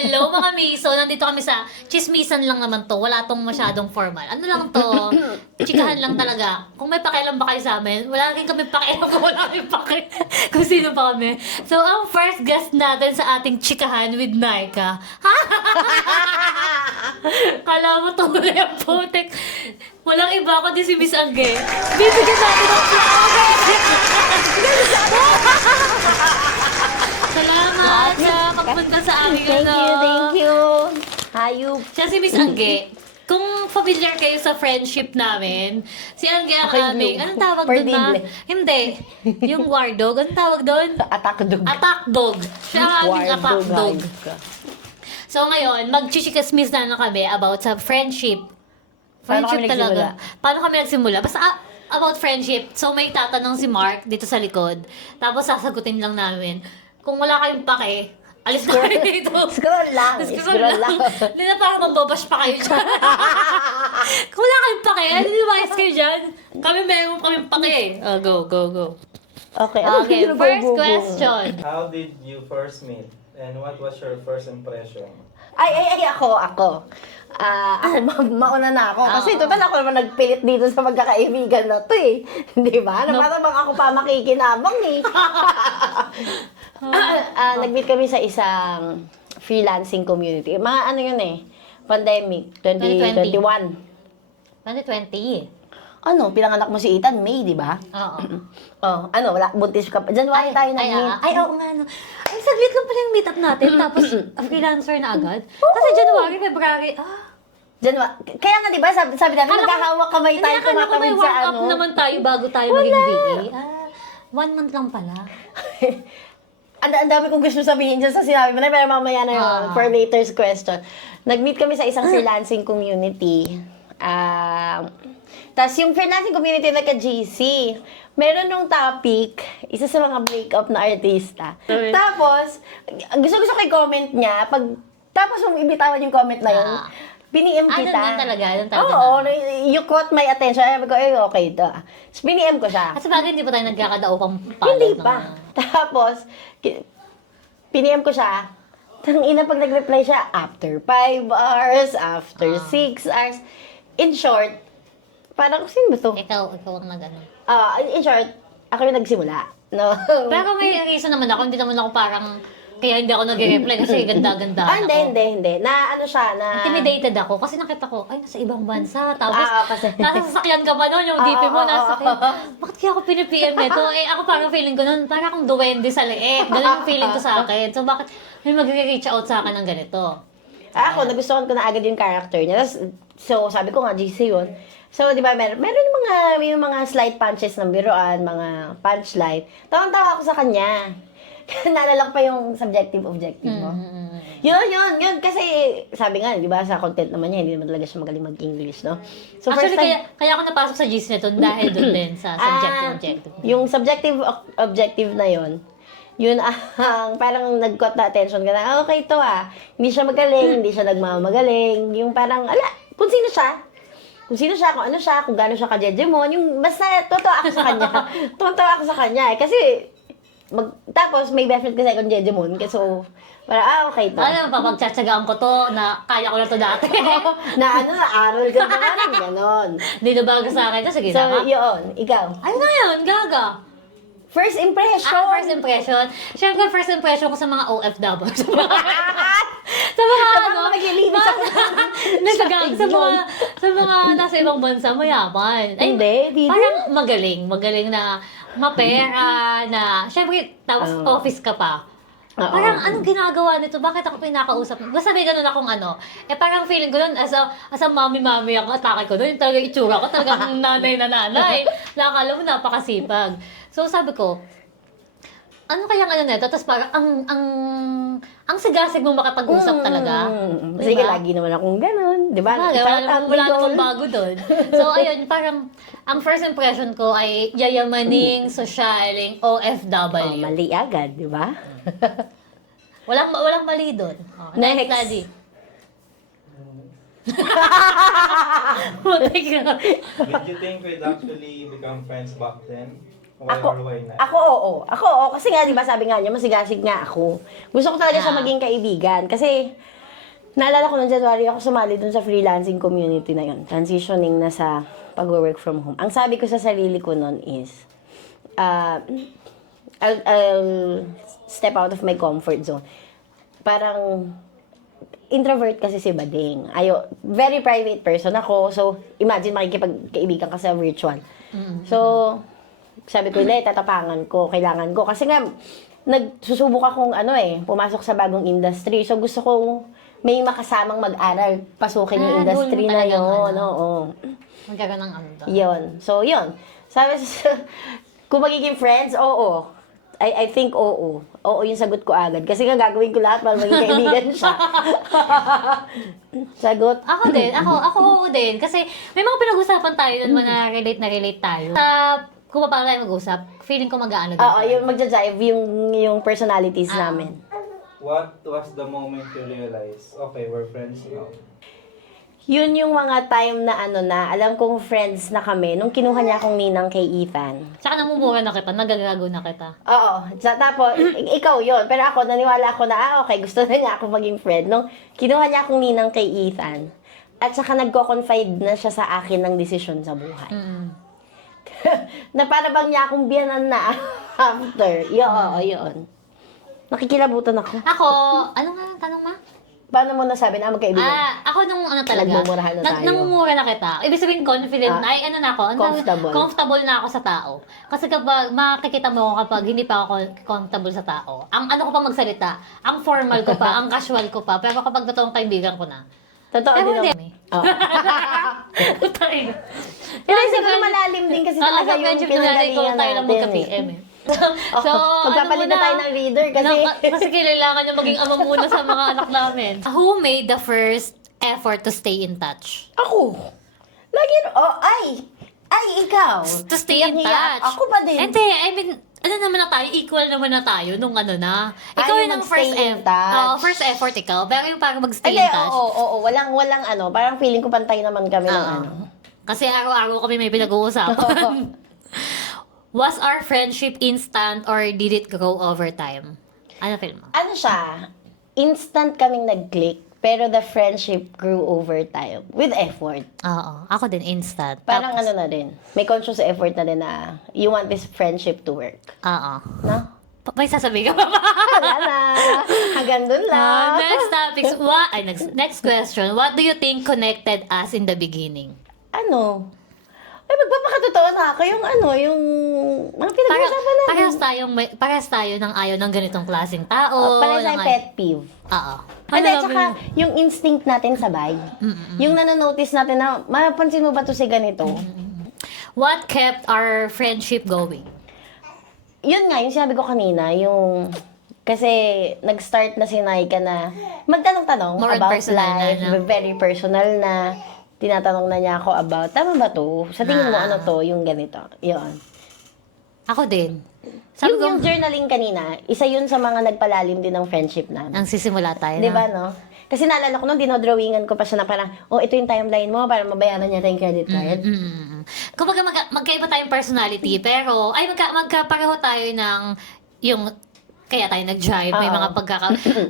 Hello mga miso, nandito kami sa chismisan lang naman to. Wala tong masyadong formal. Ano lang to, chikahan lang talaga. Kung may pakialam ba kayo sa amin, wala rin kami pakialam kung wala rin pakialam kung sino pa kami. So, ang first guest natin sa ating chikahan with Naika. Kala mo tunay ang putik. Walang iba kundi si Miss Angge. Bibigyan natin ng flowers! Salamat sa pagpunta sa aming Thank you. Hayop. Siya si Miss Angge. Kung familiar kayo sa friendship namin, si Angge ang Okay, aming, no. anong tawag doon na? Perdible. Hindi. Yung war dog, anong tawag doon? Attack dog. Attack dog. Siya ang aming War attack dog. hayop ka. So ngayon, magchichikasmis na kami about sa friendship. Paano Friendship kami talaga. Paano kami nagsimula? Basta about friendship. So may tatanong si Mark dito sa likod. Tapos sasagutin lang namin. Kung wala kayong pake, alis na kayo dito. Scroll lang. Scroll lang. Hindi na parang mambabash pa kayo dyan. Kung wala kayong pake, lumayas kayo dyan. Kami meron kaming pake. Oh, go. Okay. Okay, Ano ba first yung question. How did you first meet? And what was your first impression? Ay, ako. Mauna na ako. Kasi Oo. total ako naman nagpilit dito sa magkakaibigan na to eh. Di ba? No. Para bang ako pa makikinabang eh. Nag-meet kami sa isang freelancing community. Mga ano yun eh. Pandemic, 2021. 2020. Ano, pinanganak mo si Ethan, May, di ba? Oo. Oh, ano, wala, buntis ka pa. January tayo nag-meet. Ay, oo nga, no. Ay, saglit lang pala yung meet up natin, tapos freelancer na agad. Kasi January, February, January. Kaya nga, di ba, sabi namin, Akala ko- magkahawak kamay tayo Hindi, akala ko may tumatawid sa warm up ano. naman tayo bago tayo maging VA. 1 month lang pala. Ang dami kong gusto sabihin dyan sa sinabi mo na, pero mamaya na yun, for later's question. Nag-meet kami sa isang freelancing community. Tapos yung freelancing community nagka-GC, meron nung topic, isa sa mga breakup na artista. Okay. Tapos, gusto ko i-comment niya, tapos nung ibitawan yung comment na yun, piniem kita. Doon talaga. Oo, you caught my attention. Sabi ko, okay ito. Tapos piniem ko siya. Kasi bagay hindi pa tayo nagkakadaupang pala. Hindi pa. Tapos, piniem ko siya. Tangina pag nag-reply siya, after 5 hours, after 6 hours. In short, parang sino ba to? Ikaw ang nag-ano. In short, ako yung nagsimula. No? Pero may reason naman ako, hindi naman ako parang, kaya hindi ako nag-reply kasi ganda-ganda ako. Hindi. Na ano siya, na... Intimidated ako kasi nakita ko, ay, nasa ibang bansa. Tapos, kasi... nasa sasakyan ka pa noon, yung DP mo, nasa sasakyan. Bakit kaya ako pinipm nito? Ako parang feeling ko noon, parang akong duwende sa leeg. Ganun yung feeling ko sa akin. So, bakit may mag-reach out sa akin ng ganito? Ako, nagustuhan ko na agad yung character niya. So, sabi ko nga, GC yun. So, di ba, meron may mga slight punches ng biruan, mga punchline. Tawang-tawa ako sa kanya. Naalala ko pa yung subjective-objective mo. Yun. Kasi, sabi nga, di ba, sa content naman niya, hindi naman talaga siya magaling mag-English, no? So, Actually, first time, kaya ako napasok sa GC nito dahil doon din sa subjective-objective. yung subjective-objective na yun ang parang nag-caught na attention ka na, okay to hindi siya magaling, hindi siya nagmamagaling, yung parang, kung sino siya, kung ano siya, kung gaano siya ka-jejemon, yung basta totoo ako sa kanya. Totoo ako sa kanya kasi, tapos may best friend kasi akong jejemon, so, parang, okay to. Ano, papagtsatsagaan ko to na kaya ko na to dati. Naaral ka na rin, ganon. Hindi na bago sa akin. Sige So, na. yun, ikaw. Ano na yun? Gaga. First impression. First impression. Siyempre, first impression ko sa mga OFW. Sa mga ano, naglilinis ako. sa mga nasa ibang bansa, mayaman. Ay, Hindi. parang magaling na mapera, na, siyempre, tapos office ka pa. Oo. Parang, anong ginagawa nito? Bakit ako pinakausap? Basta may ganun akong ano. Parang feeling ko nun, as a mami-mami ang atake ko doon. Yung talaga itsura ko, talagang nanay na nanay. Nakakala mo, napakasipag. So, sabi ko, ano kaya ano nito? Tapos parang, ang sigasig mong makapag-usap talaga. Sige, lagi naman akong ganun. Di ba? Wala namang bago doon. So, ayun, parang, ang first impression ko ay yayamaning, sosyaling, OFW. Mali agad, di ba? Walang mali doon. Next. Study. Putik na. Did you think we'd actually become friends back then? Why Ako- or why not? Ako, oo. Ako, oo. Kasi nga, di ba, sabi nga niya, masigasig nga ako. Gusto ko talaga siya Ah. maging kaibigan. Kasi, naalala ko noong January, ako sumali dun sa freelancing community na yun. Transitioning na sa pag-work from home. Ang sabi ko sa sarili ko noon is, I'll step out of my comfort zone. Parang, introvert kasi si Bading. Very private person ako. So, imagine makikipagkaibigan ka sa virtual. So, sabi ko, hindi, tatapangan ko, kailangan ko. Kasi nga, nagsusubok akong pumasok sa bagong industry. So, gusto kong may makasamang mag-aral, pasukin yung goal industry mo na talagang yun. ano. Oo. Magkaroon ng ano doon. Yun. So, yun. Sabi kung magiging friends, oo. I think oo. Oo yung sagot ko agad. Kasi nga gagawin ko lahat para maging kaibigan siya. Sagot? Ako din. Ako oo din. Kasi may mga pinag-usapan tayo doon na relate tayo. Kung pa tayo mag-usap, feeling ko mag-aano din. Oo, tayo. yung magja-jive yung personalities namin. What was the moment you realized, okay, we're friends now? Yun yung mga time na alam kong friends na kami, nung kinuha niya akong ninang kay Ethan. Tsaka namumura na kita, nagagago na kita. Oo. Tapos, ikaw yon. Pero ako, naniwala ako na, okay, gusto na niya ako maging friend. Nung kinuha niya akong ninang kay Ethan, at saka nagko-confide na siya sa akin ng desisyon sa buhay. Na para bang niya akong biyanan na after. Yun. Nakikilabutan ako. Ako, ano nga ang tanong ma? Paano mo nasabi na magkaibigan? Ako nung ano talaga. Nagmumurahan na tayo. Namumura na kita. Ibig sabihin confident. Ay, ano na ako. Comfortable. Comfortable na ako sa tao. Kasi kapag makikita mo ako kapag hindi pa ako comfortable sa tao, ang ano ko pa magsalita, ang formal ko pa, ang casual ko pa, pero kapag totoong kaibigan ko na. Totoo Pero din hindi. ako. Oo. Tayo. Hindi, siguro malalim din kasi talaga Sa yung friendship na natin ko pinagalingan tayo lang natin. magka-PM eh. So, Magpapalit na tayo ng reader kasi... kasi kailangan niya maging ama muna sa mga anak namin. Who made the first effort to stay in touch? Ako. Lagi, ay, ikaw. To stay in Iyak-iyak. touch. Ako pa din. Hindi, I mean, ano naman na tayo, equal naman na tayo nung ano na. Ikaw Yung yung ang mag-stay first in touch. first effort ikaw, pero yung parang mag-stay Hindi, in touch. oo. Walang parang feeling ko pantay naman kami ng Oo. Kasi araw-araw kami may pinag-uusapan. Was our friendship instant or did it grow over time? Ano feel mo? Ano siya, instant kaming nag-click, pero the friendship grew over time. With effort. Oo. Ako din, instant. Parang Tapos, ano na din, may conscious effort na din na you want this friendship to work. Oo. No? May sasabihin ka pa ba? Wala na. Hanggang dun lang. Next topics. Next question. What do you think connected us in the beginning? Ano? Ay, magpapakatotoo na ako yung yung mga pinag-uusapan natin. Parehas tayo ng ayaw ng ganitong klaseng tao. Parang sa ng pet peeve. Oo. Hindi, Ano tsaka yung instinct natin sabay. Yung nanonotice natin na, mapansin mo ba to si ganito? What kept our friendship going? Yun nga, yung sinabi ko kanina, yung... Kasi nag-start na si Naika na magtanong-tanong More on about personal na, life, no? very personal na. Tinatanong na niya ako about, tama ba to? Sa tingin mo, ano to? Yung ganito. Yun. Ako din. Sabi ko, Yung journaling kanina, isa yun sa mga nagpalalim din ng friendship namin. ang sisimula tayo. Di ba, no? Kasi naalala ko nung dinodrawingan ko pa siya na parang, ito yung timeline mo para mabayaran niya tayong credit card. Kumbaga magkaiba tayong personality, pero ay magkapareho tayo ng yung kaya tayo nag-drive, may Oo. mga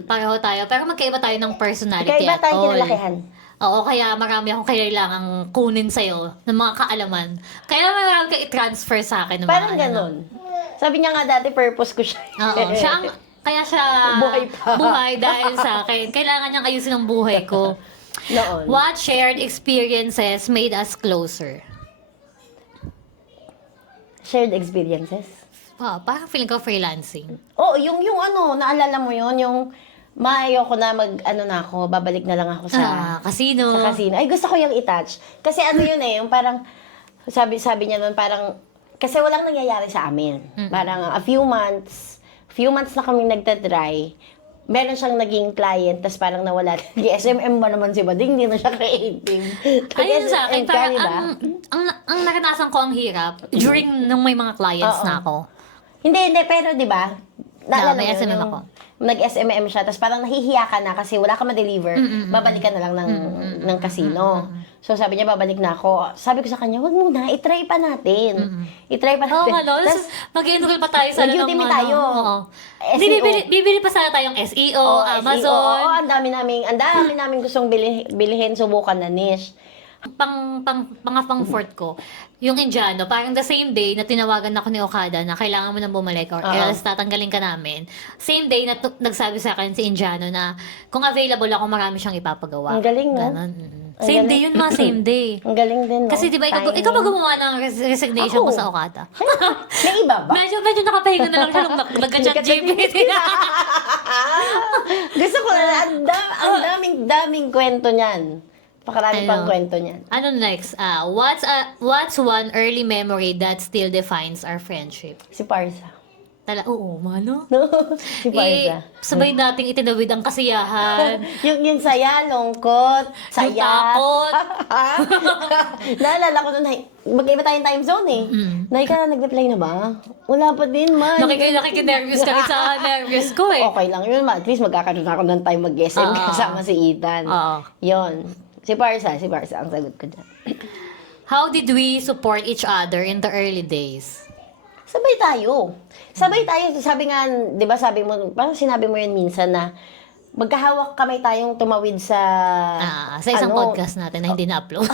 pareho tayo, pero magkaiba tayo ng personality Kaya iba at tayong all. kinalakihan. Oo, kaya marami akong kailangang kunin sa'yo ng mga kaalaman. Kaya marami ka i-transfer sa akin ng mga Parang ganun. Sabi niya nga dati, purpose ko siya. Oo, kaya siya Buhay pa. buhay dahil sa akin. Kailangan niyang ayusin ang buhay ko. Noon. What shared experiences made us closer? Shared experiences. Wow, parang feeling ko freelancing. Oo, yung naalala mo yun, yung ayoko na babalik na lang ako sa Casino. sa casino. Ay, gusto ko yung i-touch. Kasi yun yung parang, sabi niya nun, parang, kasi walang nangyayari sa amin. Parang a few months na kami nagtatry, meron siyang naging client, tas parang nawala. SMM ba naman si Bading, hindi na siya creative. Ayun sa akin, SMM ka, parang diba? ang naranasan ko ang hirap during nung may mga clients Oo. na ako. Hindi, pero di ba, naalala may mo yun, SMM yung ako. Nag-SMM siya, tapos parang nahihiya ka na kasi wala ka ma-deliver, babalik ka na lang ng casino. So sabi niya, babalik na ako. Sabi ko sa kanya, wag muna, itry pa natin. Itry pa Oo natin. nga, no? Tas, Mag-enroll pa tayo sa Nag-Udemy tayo. Oo. Hindi, SEO. bibili pa sana tayong SEO, oh, Amazon. SEO. Oo, ang dami namin gustong bilhin, subukan na niche. Pang fourth ko, yung Indiano, parang the same day na tinawagan ako ni Okada na kailangan mo nang bumalik or else tatanggalin ka namin. Same day na nagsabi sa akin si Indiano na kung available ako, marami siyang ipapagawa. Ang galing, no? Ganon. Ang Same galing. day yun, same day. Ang galing din, no? Kasi di ba, ikaw Timing. ba gumawa ng resignation Ako. ko sa Okada? May iba ba? Medyo nakapahinga na lang siya nung nagka-chat GPT. Gusto ko na, ang daming kwento niyan. Pakarami pang kwento niyan. Ano next? What's one early memory that still defines our friendship? Si Parsa. Oo, mano. No? Si Parsa. Sabay nating itinawid ang kasiyahan. yung saya, lungkot, saya. Yung takot. Naalala ko nun, magkaiba tayong time zone eh. Nay ka na, nag-reply na ba? Wala pa din man. Nakikinervyos ka rin sa nervyos ko eh. Okay lang yun, at least magkakaroon ako ng time mag-SM kasama si Ethan. Oo. Yun. Si Parsa ang sagot ko dyan. How did we support each other in the early days? Sabay tayo. Sabi nga, di ba sabi mo, parang sinabi mo yun minsan na magkahawak kamay tayong tumawid sa... Sa isang podcast natin na hindi na-upload.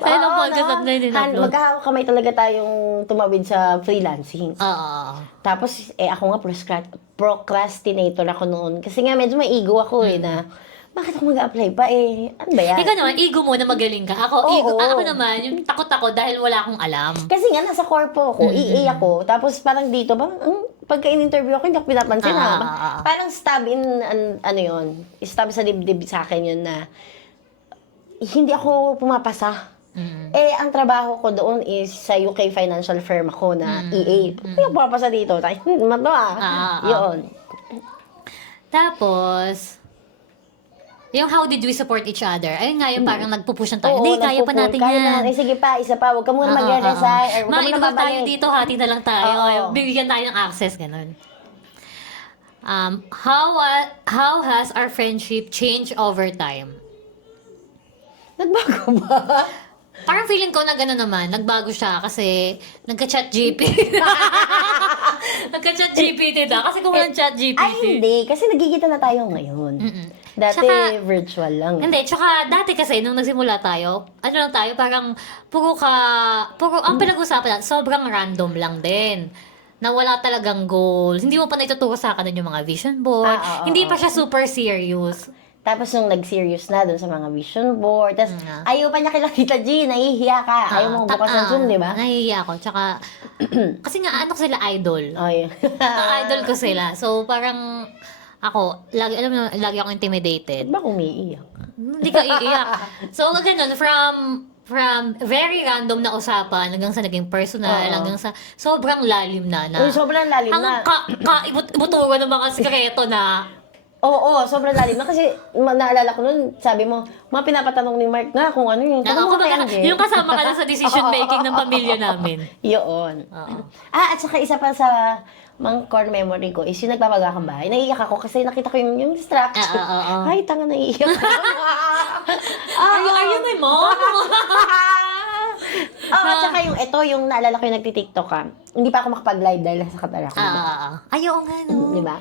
Sa isang podcast natin na hindi na-upload. Magkahawak kamay talaga tayong tumawid sa freelancing. Oo. Tapos, ako nga procrastinator ako noon. Kasi nga medyo may ego ako na, bakit ako mag-apply pa ano ba yan? Ikaw naman, ego mo na magaling ka. Ako, Oo. ako naman, yung takot ako dahil wala akong alam. Kasi nga, nasa corpo ako, EA ako, tapos parang dito, pagka in-interview ako, hindi ako pinapansin Parang stab stab sa dibdib sa akin yun na, hindi ako pumapasa. Ang trabaho ko doon is sa UK financial firm ako na EA. Hindi ako pumapasa dito. Yun. Tapos, yung how did we support each other? Ayun nga yung parang nagpupushan tayo. Hindi, kaya pa natin kaya yan. na, sige pa, isa pa, huwag ka muna mag-resign. Huwag ka muna Ma-involve tayo babalik. dito, hati na lang tayo. Bibigyan tayo ng access, ganun. How has our friendship changed over time? Nagbago ba? Parang feeling ko na gano'n naman, nagbago siya kasi nagka-chat GPT. Nagka-chat GPT na. Kasi kung walang chat GPT. Ay, hindi. Kasi nagkikita na tayo ngayon. Dati, virtual lang. Hindi, tsaka dati kasi nung nagsimula tayo, ano lang tayo, parang ang pinag-usapan natin, sobrang random lang din. Na wala talagang goal. Hindi mo pa naituturo sa akin yung mga vision board. Hindi pa siya super serious. Tapos nung nag-serious na dun sa mga vision board, tapos ayaw pa niya kilakita, G, nahihiya ka. Ayaw mo bukas ng Zoom, di ba? Nahihiya ako. Tsaka, kasi nga, ano ko sila, idol. Oh, yeah. Idol ko sila. So, parang, ako, lagi ako intimidated. Ba't ba umiiyak? Hindi ka iiyak. So, ganun, from very random na usapan hanggang sa naging personal, hanggang sa sobrang lalim na. Uy, sobrang lalim na. Hanggang ibuturan ng mga sikreto na, Oo, sobrang lalim na. Kasi naalala ko nun, sabi mo, mga pinapatanong ni Mark nga kung ano yun. Tanong mo kay Angel. yung kasama ka lang sa decision making ng pamilya namin. Yun. Oo. At saka isa pa sa mga core memory ko is yung nagpapagakang bahay. Naiiyak ako kasi nakita ko yung distraction. Ay, tanga, naiiyak ako. Are you my mom? At saka yung naalala ko yung nagtitiktok ka. Hindi pa ako makapag-live dahil sa katarako. Ayaw nga, no? Di ba?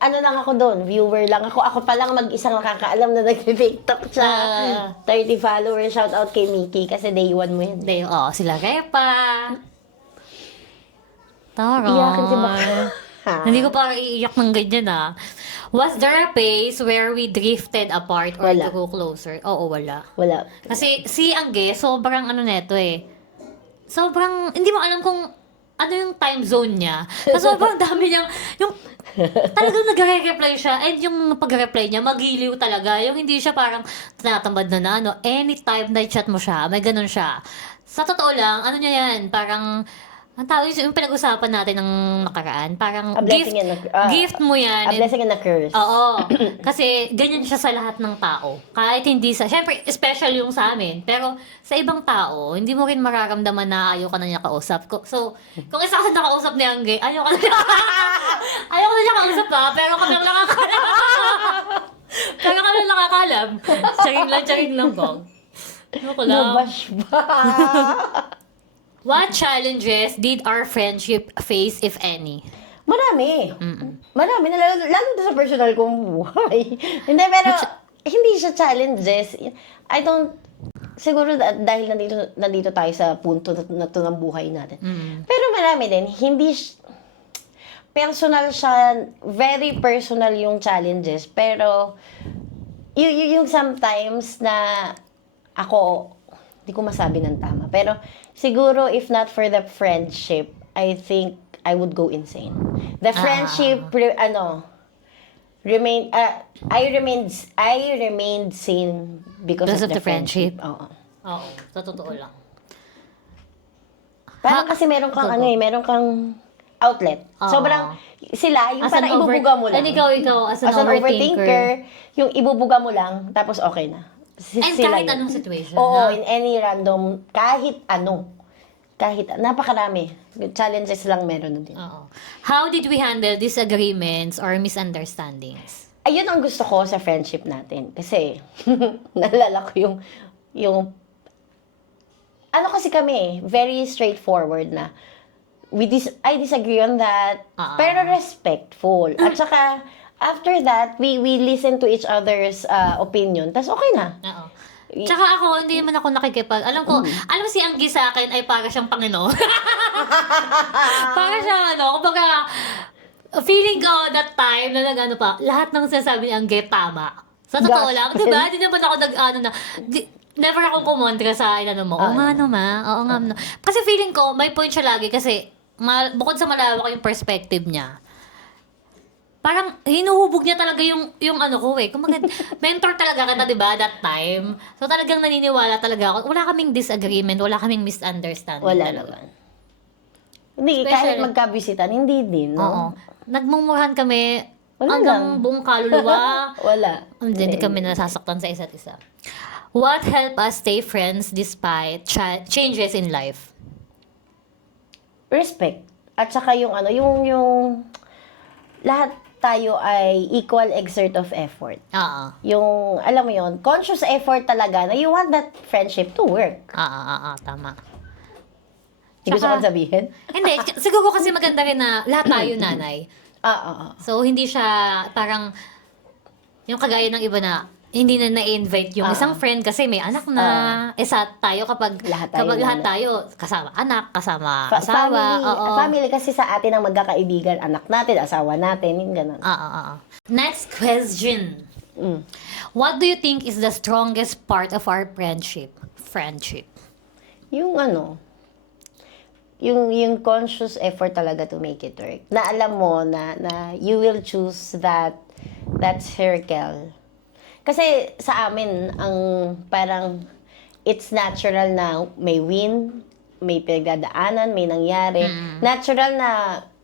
Ano lang ako doon, viewer lang ako. Ako pa lang mag-isang nakakaalam na nag-tiktok siya. 30 followers, shout out kay Mickey kasi day one mo yun. Sila Repa. Tara. Iyakin si Baka. Hindi ko parang iiyak ng ganyan Was there a phase where we drifted apart or Wala. grew closer? Oo, wala. Wala. Kasi si Angge, sobrang neto sobrang, hindi mo alam kung ano yung time zone niya. So, sobrang dami niyang, yung talagang nagre-reply siya and yung pag-reply niya, magiliw talaga. Yung hindi siya parang tinatambad na anytime na chat mo siya, may ganun siya. Sa totoo lang, ano niya yan, parang Ang tawag yung pinag-usapan natin ng nakaraan, parang A blessing and gift mo yan. A blessing and a curse. Oo. Kasi ganyan siya sa lahat ng tao. Kahit hindi syempre, special yung sa amin. Pero sa ibang tao, hindi mo rin mararamdaman na ayaw ka na niya kausap. So, kung isa kasi nakausap ni Angge, ayaw ka na niya. Ayaw ka na niya kausap ha, pero kami lang nakakalam. Pero kami lang nakakalam. Charing lang bang. Ano ko lang. Nabash ba? What challenges did our friendship face, if any? Marami. Marami, lalo na sa personal kong buhay. Hindi, pero hindi siya challenges. Siguro dahil nandito tayo sa punto na to ng buhay natin. Pero marami din, personal siya, very personal yung challenges, pero yung sometimes na ako, hindi ko masabi ng tama, pero siguro if not for the friendship, I think I would go insane. The friendship, I remained sane because of the friendship. Oo. Oo, sa totoo lang. Parang kasi meron kang meron kang outlet. Oo. Sobrang sila, yung As an parang ibubuga mo lang. And ikaw, as an overthinker. Yung ibubuga mo lang, tapos okay na. And kahit anong situation. Oo, na? in any random, kahit ano. Napakarami. Challenges lang meron na din. Oo. How did we handle disagreements or misunderstandings? Ayun ang gusto ko sa friendship natin. Kasi, naalala ko yung ano kasi kami, very straightforward na I disagree on that, pero respectful. At saka, after that, we listen to each other's opinion. Tas okay na. Oo. Tsaka ako, hindi naman ako nakikipag... Alam mo si Anggi sa akin ay para siyang Panginoon. Para siyang kumbaga, feeling ko that time na lahat ng sinasabi ni Anggi tama. Sa totoo lang, di ba? Hindi naman ako never akong kumontra sa mo. Oo nga oo nga no. Kasi feeling ko, may point siya lagi kasi bukod sa malawak yung perspective niya, parang hinuhubog niya talaga yung Kumbaga, mentor talaga kita, di ba, that time. So talagang naniniwala talaga ako. Wala kaming disagreement, wala kaming misunderstanding. Wala talaga. naman. Hindi, kahit magkabisitan, hindi din, no? Oo. Nagmumurahan kami Wala hanggang lang. buong kaluluwa. Wala. Hindi kami nasasaktan sa isa't isa. What helped us stay friends despite changes in life? Respect. At saka yung lahat tayo ay equal exert of effort. Oo. Yung, alam mo yun, conscious effort talaga na you want that friendship to work. Tama. Hindi gusto kong sabihin? Hindi, siguro kasi maganda rin na lahat tayo nanay. So, hindi siya parang, yung kagaya ng iba na, hindi na na-invite yung isang friend kasi may anak na. Tayo kapag lahat tayo, kasama anak, kasama asawa. Family kasi sa atin ang magkakaibigan, anak natin, asawa natin, yung gano'n. Next question. What do you think is the strongest part of our friendship? Yung yung conscious effort talaga to make it work. Na alam mo na you will choose that circle. Kasi sa amin, ang parang it's natural na may win, may pinagdadaanan, may nangyari. Natural na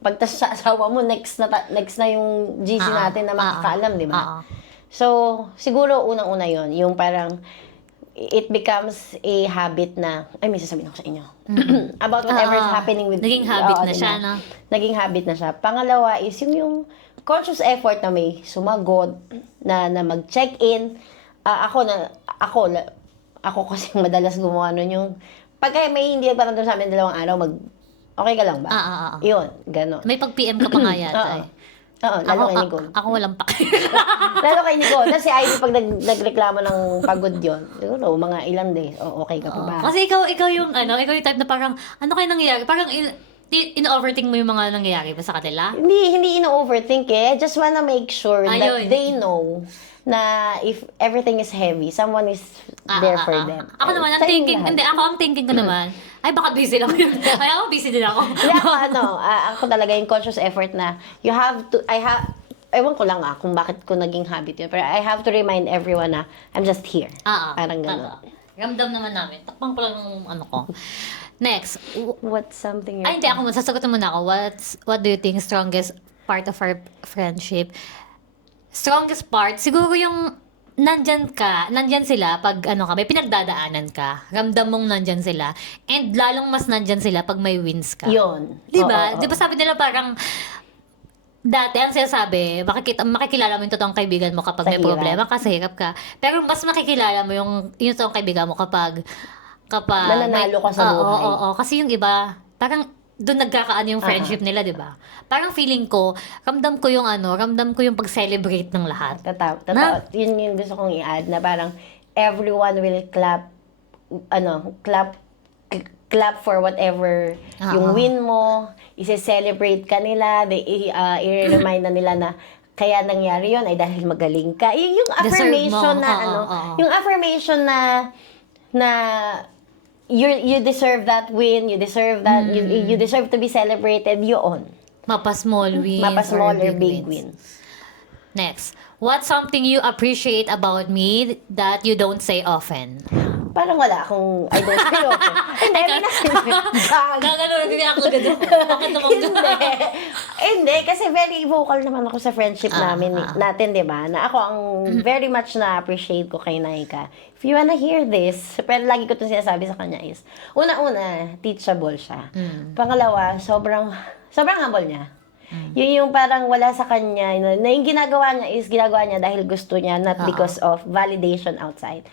pagtas sa asawa mo, next na yung GC natin na makakaalam, di ba? So, siguro unang-una yon yung parang it becomes a habit na, may sasabihin ako sa inyo. About whatever's happening with... Naging habit na siya, no? Naging habit na siya. Pangalawa is yung conscious effort na may sumagot, na mag-check-in. Ako kasi madalas gumawa nun yung, pagka may hindi paramdam sa amin 2 araw, okay ka lang ba? Yun, gano'n. May pag-PM ka pa nga yata eh. Lalo kay Nicole. Ako walang pake. Lalo kay Nicole. Kasi Ivy pag nagreklamo ng pagod yun, siguro mga ilang days, okay ka pa ba? Kasi ikaw yung type na parang, ano kayo nangyayari? Parang in-overthink mo yung mga nangyayari ba sa kanila? Hindi ino-overthink eh. I just wanna make sure that they know na if everything is heavy, someone is there for them. Ako naman, ang thinking ko naman, ay baka busy lang yun. Ay ako, busy din ako. Ako talaga yung conscious effort na ewan ko lang kung bakit ko naging habit yun, pero I have to remind everyone na I'm just here. Parang gano'n. Ramdam naman namin. Takpang ko lang yung ano ko. Next. What's something you're... Ay, hindi ako. Sasagutin muna ako. What do you think strongest part of our friendship? Strongest part, siguro yung nandyan sila pag may pinagdadaanan ka. Ramdam mong nandyan sila. And lalong mas nandyan sila pag may wins ka. Yun. Diba? Oo, oo. Diba sabi nila parang dati ang sinasabi, makikilala mo yung totoong kaibigan mo kapag Sa may hirap. problema ka, sa hirap ka. Pero mas makikilala mo yung totoong kaibigan mo kapag Nananalo ka sa Oo, buhay. oo. Kasi yung iba, parang doon nagkakaan yung friendship nila, di ba? Parang feeling ko, ramdam ko yung pag-celebrate ng lahat. Totoo. Yun yung gusto kong i-add na parang everyone will clap for whatever yung win mo, isi-celebrate ka nila, i-remind na nila na kaya nangyari yun ay dahil magaling ka. Yung affirmation mo. na yung affirmation na you deserve that win, you deserve that you deserve to be celebrated, yun. Mapa-small wins Mapa-small or big wins. wins. Next. What's something you appreciate about me that you don't say often? Parang wala akong I don't say okay. Hindi, Gagano na ako agad. Bakit naman Hindi, kasi very vocal naman ako sa friendship natin, di ba? Na ako ang very much na-appreciate ko kay Naika. If you wanna hear this, pero lagi ko itong sinasabi sa kanya is, una-una, teachable siya. Pangalawa, sobrang humble niya. Yun yung parang wala sa kanya, na yung ginagawa niya dahil gusto niya, not because of validation outside.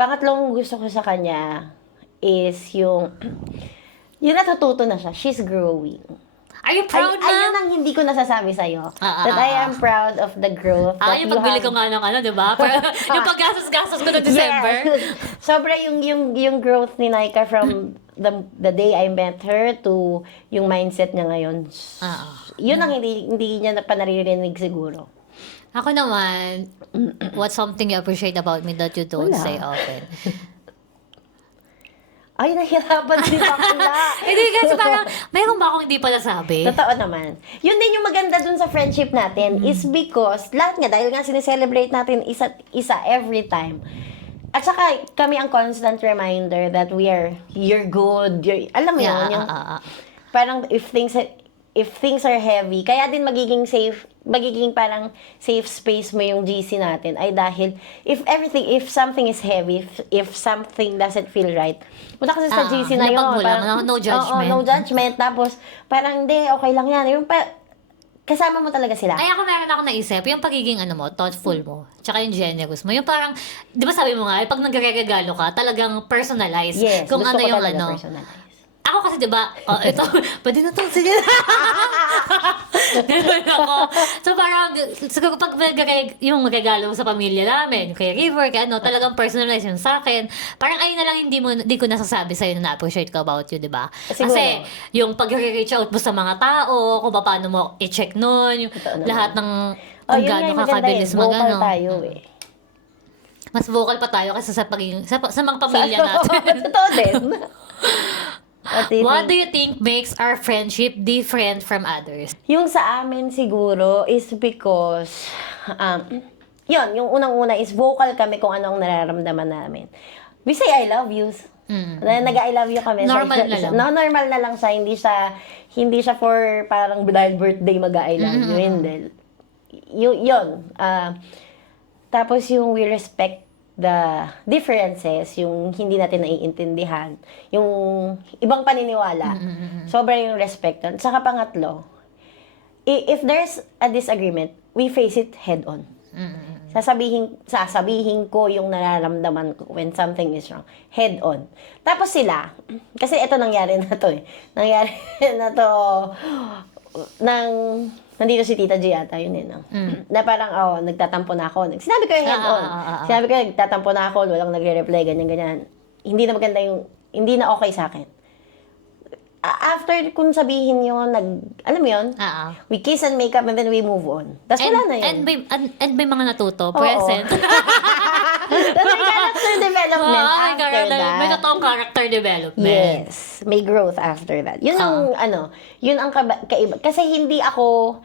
Pangatlong gusto ko sa kanya is yung natututo na siya. She's growing. Are you proud, Ayun ma'am? ang hindi ko nasasabi sa'yo. That I am proud of the growth that Yung you pagbili have. ko nga ng di ba? Yung paggastos-gastos ko ng December. Yes. Sobra yung growth ni Naika from the day I met her to yung mindset niya ngayon. Yun ang hindi niya pa naririnig siguro. Ako naman, what's something you appreciate about me that you don't Wala. say often? Ay, nahirapan si bakla. Hindi kasi parang, mayroon ba akong hindi pa nasabi? Totoo naman. Yun din yung maganda dun sa friendship natin is because, lahat nga, dahil nga sineselebrate natin isa every time. At saka, kami ang constant reminder that you're good, alam mo yun, yung, parang if things are heavy, kaya din magiging parang safe space mo yung GC natin ay dahil if something is heavy, if something doesn't feel right, punta kasi sa GC na yun. lapag mo lang, Parang, no judgment. Oo, no judgment. Tapos, parang hindi, okay lang yan. Yung kasama mo talaga sila. Ay, meron ako naisip, yung pagiging thoughtful mo, tsaka yung generous mo. Yung parang, di ba sabi mo nga, pag nagre-regalo ka, talagang personalize. Yes, Kung gusto ano ko yung talaga personalize. Ako kasi, di ba, ito, pwede na to, sige. Ganun ako. So parang, siguro pag yung regalo sa pamilya namin, kay River, talagang personalize yun sa akin. Parang ayun na lang hindi ko nasasabi sa'yo na na-appreciate ko about you, di ba? Siguro. Kasi, yung pag-reach out mo sa mga tao, kung paano mo i-check nun, yung lahat ng kung yun nga gaano yung maganda kakabilis vocal tayo Mas vocal pa tayo kasi sa mga pamilya natin. Totoo din. What do you think makes our friendship different from others? Yung sa amin siguro is because, yung unang-una is vocal kami kung ano ang nararamdaman namin. We say I love you. Nag-I love you kami. Normal na lang. Normal na lang siya. Hindi siya for parang dahil birthday mag-I love you. Hindi. Yun. Tapos yung we respect the differences, yung hindi natin naiintindihan, yung ibang paniniwala, sobra yung respect. Saka pangatlo, if there's a disagreement, we face it head on. Sasabihin ko yung nararamdaman ko when something is wrong. Head on. Tapos sila, kasi ito nangyari na to Nangyari na to nandito si Tita G ata, yun na parang, nagtatampo na ako. Sinabi ko yung head on. Sinabi ko, nagtatampo na ako, walang nagre-reply, ganyan. Hindi na maganda hindi na okay sa akin. After kung sabihin yun, alam mo yun, we kiss and make up and then we move on. Tapos wala na yun. And may mga natuto, present. Tapos may character development after that. May totoong character development. Yes. May growth after that. Yun ang kaiba. Kasi hindi ako,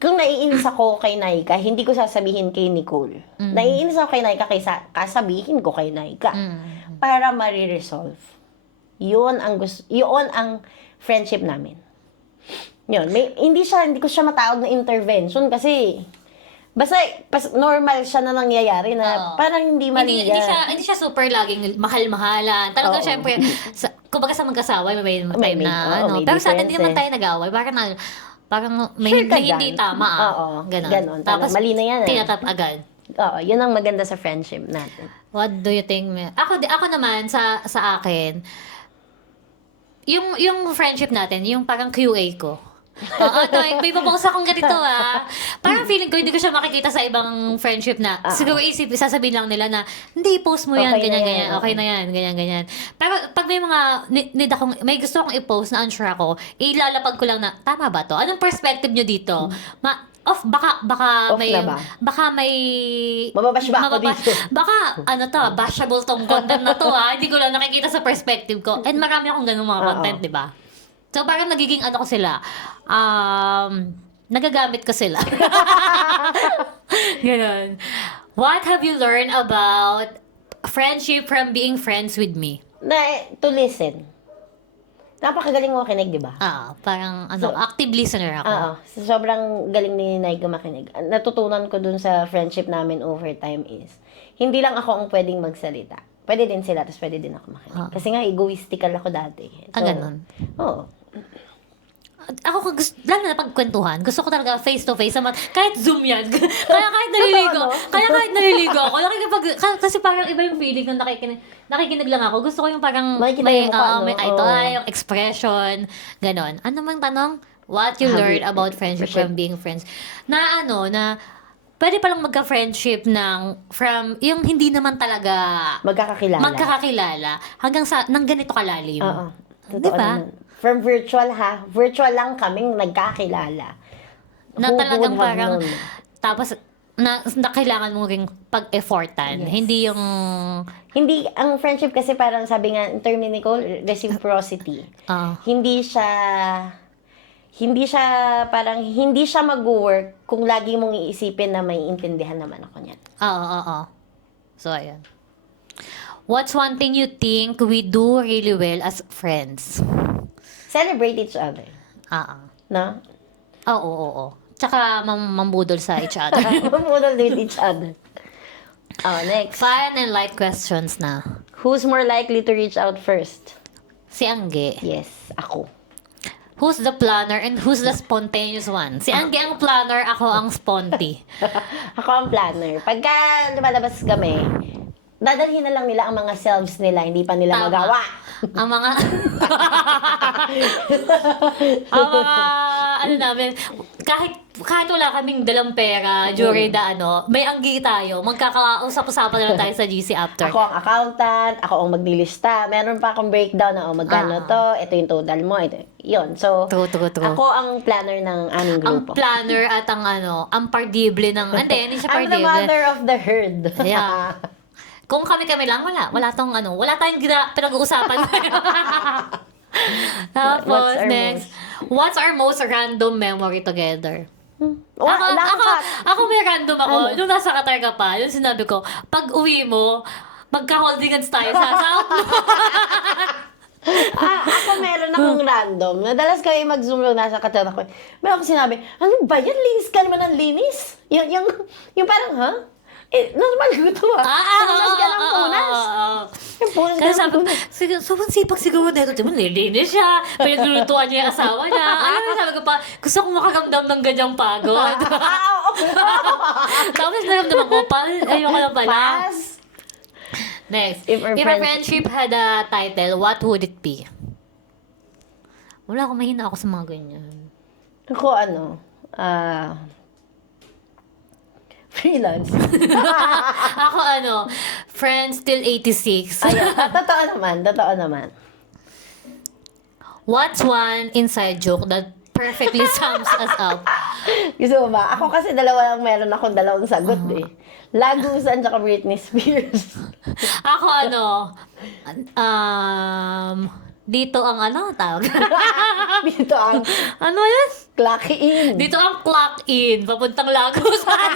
kung naiinis ako kay Naika, hindi ko sasabihin kay Nicole. Naiinis ako kay Naika, kasabihin ko kay Naika. para mariresolve. Yun ang friendship namin. Yun, hindi ko siya matawag na intervention kasi basta normal siya na nangyayari na parang hindi mali. Hindi siya super laging mahal-mahalan. Talagang syempre, kumbaga sa mag-asawa, may time na may pero sa atin, hindi naman difference tayo nag-away. Parang may, Sure ka may hindi dyan. tama. Ganon. Tapos, Mali na yan. tinatap agad. Oo, yun ang maganda sa friendship natin. What do you think? Ako naman, sa akin, yung friendship natin, yung parang QA ko. May papost akong ganito Parang feeling ko, hindi ko siya makikita sa ibang friendship na, siguro sasabihin lang nila na, hindi, post mo yan, Okay na ganyan, yan, okay na yan, ganyan. Pero pag may mga, may gusto akong i-post na unsure ako, ilalapag ko lang na, tama ba to? Anong perspective nyo dito? Baka Off may, na ba? baka may, Mababash ba ako dito? baka, bashable tong content na to hindi ko lang nakikita sa perspective ko. And marami akong ganung mga content, di ba? So, parang nagiging ko sila. Nagagamit ko sila. Ganon. What have you learned about friendship from being friends with me? To listen. Napakagaling mo makinig, di ba? Parang active listener ako. Oo. Sobrang galing ni Nay makinig. Natutunan ko dun sa friendship namin over time is, hindi lang ako ang pwedeng magsalita. Pwede din sila, tapos pwede din ako makinig. Kasi nga, egoistical ako dati. So, ganon. Oo. Ako, lalo na pagkwentuhan, gusto ko talaga face-to-face, kahit Zoom yan. kahit naliligo ako, kasi parang iba yung feeling nung nakikinig lang ako. Gusto ko yung parang Makikita yung mukha, may eye to eye, yung expression, ganon. Ano mang tanong? What you learned about friendship from being friends? Na pwede palang magka-friendship from yung hindi naman talaga magkakakilala hanggang nang ganito kalalim. Oo. Di ba? From virtual virtual lang kaming nagkakilala. Na Who talagang would have parang, known? tapos, na kailangan mo ring pag-effortan. Yes. Hindi ang friendship kasi parang sabi nga, in term ni Nicole, reciprocity. Hindi siya mag-work kung lagi mong iisipin na may intindihan naman ako niyan. Oo. So, ayan. What's one thing you think we do really well as friends? Celebrate each other. No? Oo. Tsaka mambudol sa each other. Mamudol with each other. Next. Fun and light questions na. Who's more likely to reach out first? Si Angge. Yes, ako. Who's the planner and who's the spontaneous one? Si Angge ang planner, ako ang sponty. Ako ang planner. Pagka lumalabas kami, dadalhin na lang nila ang mga selves nila, hindi pa nila Tama. magawa. Ang mga namin, kahit wala kaming dalang pera during may anggi tayo, magkakausap-usapan na lang tayo sa GC after. Ako ang accountant, ako ang maglilista. Meron pa akong breakdown na, magkano to, ito yung total mo, ito. Yun. So, True. ako ang planner ng aming Ang grupo. planner at ang pardible ng, hindi siya I'm the pardible. mother of the herd. Yeah. Kung kami lang, wala tayong pinag-uusapan. Tapos, next, what's our most random memory together? Ako may random ako. Nung nasa Qatar ka pa, yung sinabi ko, pag uwi mo, magka-holding hands tayo sa South. Ako meron akong random. Nadalas kami mag-zoom lang nasa Qatar ako. Meron akong sinabi, ano ba yan? Linis ka naman ng linis? Yung parang, normal ko ito Punas ka ng punas. Yung punas ka Kasi ng sabi ko, sobrang sipag siguro nito. Diba, nilinis siya. Pinaglulutuan niya yung asawa niya. Alam mo, sabi ko pa, gusto kong makaramdam ng ganyang pagod. Tapos naramdaman ko, ayoko na pala. Pass. Next. If our If a friendship had a title, what would it be? Wala akong mahina ako sa mga ganyan. Ako freelance. Ako Friends till 86. Ayun, totoo naman. What's one inside joke that perfectly sums us up? Gusto mo ba? Ako kasi meron akong dalawang sagot Lagusan tsaka Britney Spears. Ako dito ang tawag? Dito ang Ano yun? clock in. Dito ang clock in, papuntang Lagusan.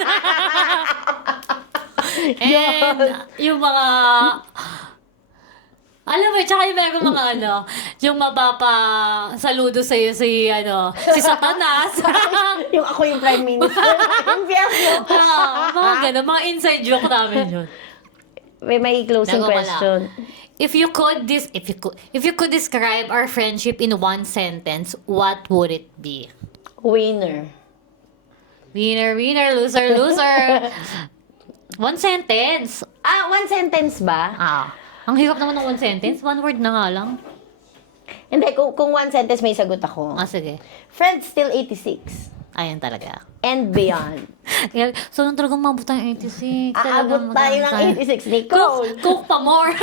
And yung mga Alam mo, tsaka yung meron mga yung mapapa-saludo sa'yo si Satanas. Yung ako yung prime minister. Yung Pierre. Mga gano'n, mga inside joke namin yun. May closing Bago pala. question. If you could describe our friendship in one sentence, what would it be? Winner. Winner, winner, loser, loser. One sentence. One sentence ba? Ang hirap naman ng one sentence. One word na nga lang. Hindi, kung one sentence may sagot ako. Sige. Friends still 86. Ayan talaga. And beyond. So, nung talagang mabot tayo 86. Aabot tayo ng 86, Nicole. Cook pa more.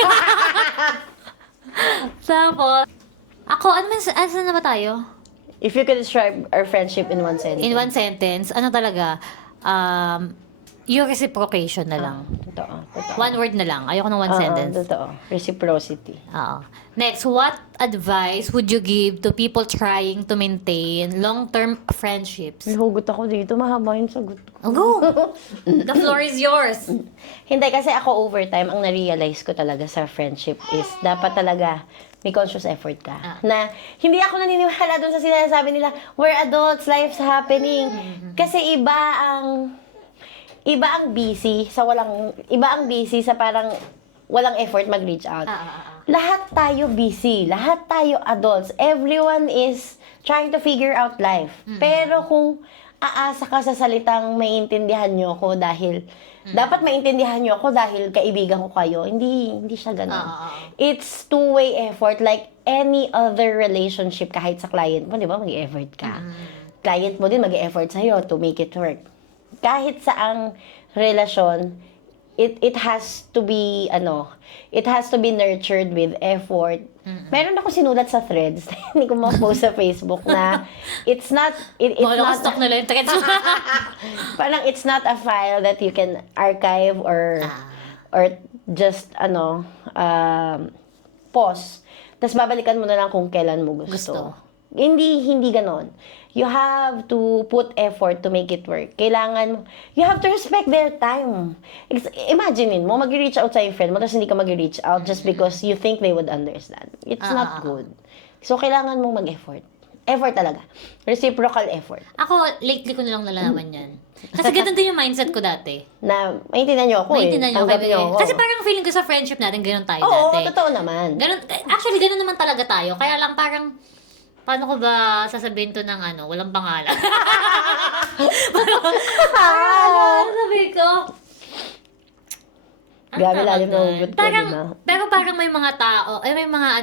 Tapos, asan na ba tayo? If you could describe our friendship in one sentence. In one sentence, talaga, yung reciprocation na lang. Totoo. One word na lang. Ayoko ng one sentence. Totoo. Reciprocity. Oo. Next, what advice would you give to people trying to maintain long-term friendships? Nahugot ako dito. Mahaba yung sagot ko. Oh, go! The floor is yours. Hindi, kasi ako over time, ang na-realize ko talaga sa friendship is dapat talaga may conscious effort ka. Na hindi ako naniniwala dun sa sinasabi nila, we're adults, life's happening. Kasi iba ang busy sa parang walang effort mag-reach out. Lahat tayo busy, lahat tayo adults. Everyone is trying to figure out life. Pero kung aasa ka sa salitang maintindihan nyo ko dahil dapat maintindihan nyo ako dahil kaibigan ko kayo, hindi siya ganun. It's two-way effort like any other relationship kahit sa client mo, di ba? Mag-effort ka. Client mo din mag-effort sa'yo to make it work. Kahit saang relasyon, it has to be nurtured with effort. Meron ako sinulat sa threads, hindi ko ma-post sa Facebook na it's not Stock nila yung threads. parang it's not a file that you can archive or just pause. Tapos babalikan mo na lang kung kailan mo gusto. Hindi ganon. You have to put effort to make it work. You have to respect their time. Imaginein mo, mag-reach out sa yung friend mo, tapos hindi ka mag-reach out just because you think they would understand. It's not good. So, kailangan mong mag-effort. Effort talaga. Reciprocal effort. Ako, lately ko na lang nalalaman yan. Kasi ganun din yung mindset ko dati. Na, maintindihan niyo ako Tanggap niyo ako. Kasi parang feeling ko sa friendship natin, ganun tayo Oo, dati. totoo naman. Actually, ganun naman talaga tayo. Kaya lang parang, paano ko ba sasabihin to ng walang pangalan? Sabi ko, Grabe lalim na hugot ko, parang, di ba? pero parang may mga tao, may mga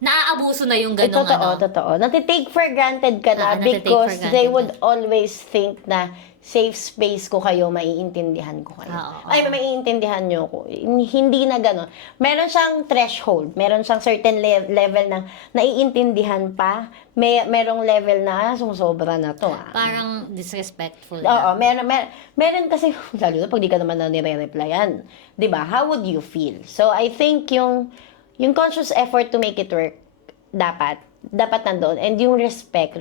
naaabuso na yung ganong Totoo. Natitake for granted ka na natitake because for granted they na. would always think na safe space ko kayo, maiintindihan ko kayo. Ay, maiintindihan nyo ko. Hindi na gano'n. Meron siyang threshold. Meron siyang certain level na naiintindihan pa. Merong level na sumusobra na to. Parang disrespectful Oo, na. meron kasi, lalo na pag di ka naman na nire-replyan. Diba? How would you feel? So, I think yung conscious effort to make it work, dapat nandoon. And yung respect.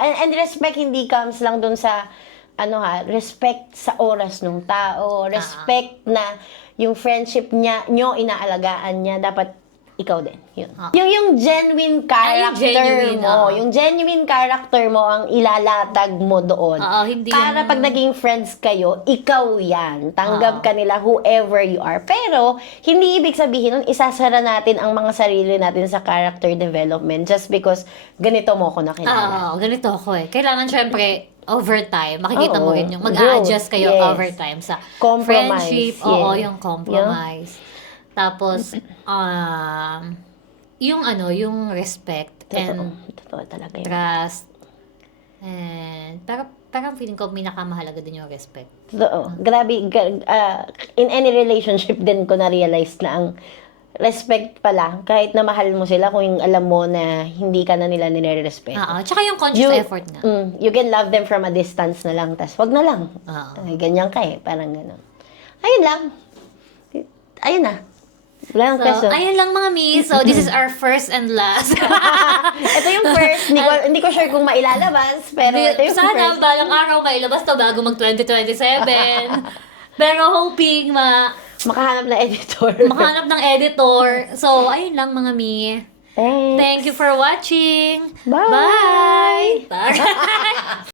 And respect hindi comes lang dun sa respect sa oras ng tao, respect na yung friendship nyo inaalagaan niya, dapat ikaw din. Yun. Yung genuine character mo, yung genuine character mo ang ilalatag mo doon. Hindi para pag naging friends kayo, ikaw yan. Tanggap ka nila whoever you are. Pero, hindi ibig sabihin nun, isasara natin ang mga sarili natin sa character development just because ganito mo ko nakilala. Ganito ako eh. Kailangan syempre, over time, makikita mo rin yung Growth. mag-a-adjust kayo Yes. over time sa Compromise. friendship. Yes. Oo, yung compromise. Tapos, yung respect and Totoo talaga yun. trust. And, pero parang feeling ko pinakamahalaga din yung respect. Totoo. Grabe, in any relationship din ko na-realize na ang respect pala, kahit na mahal mo sila, kung alam mo na hindi ka na nila nire-respect. Tsaka yung conscious effort nga. You can love them from a distance na lang, tas wag na lang. Ay, ganyan ka parang gano'n. Ayun lang. Ayun na. Wala nang question. Ayun lang mga miss. So, this is our first and last. Ito yung first. Hindi ko sure kung mailalabas, pero ito yung Sana, first. balang araw mailabas to bago mag 2027. Pero hoping Makahanap na editor. Makahanap ng editor. So, ayun lang mga mi. Thanks. Thank you for watching. Bye. Bye.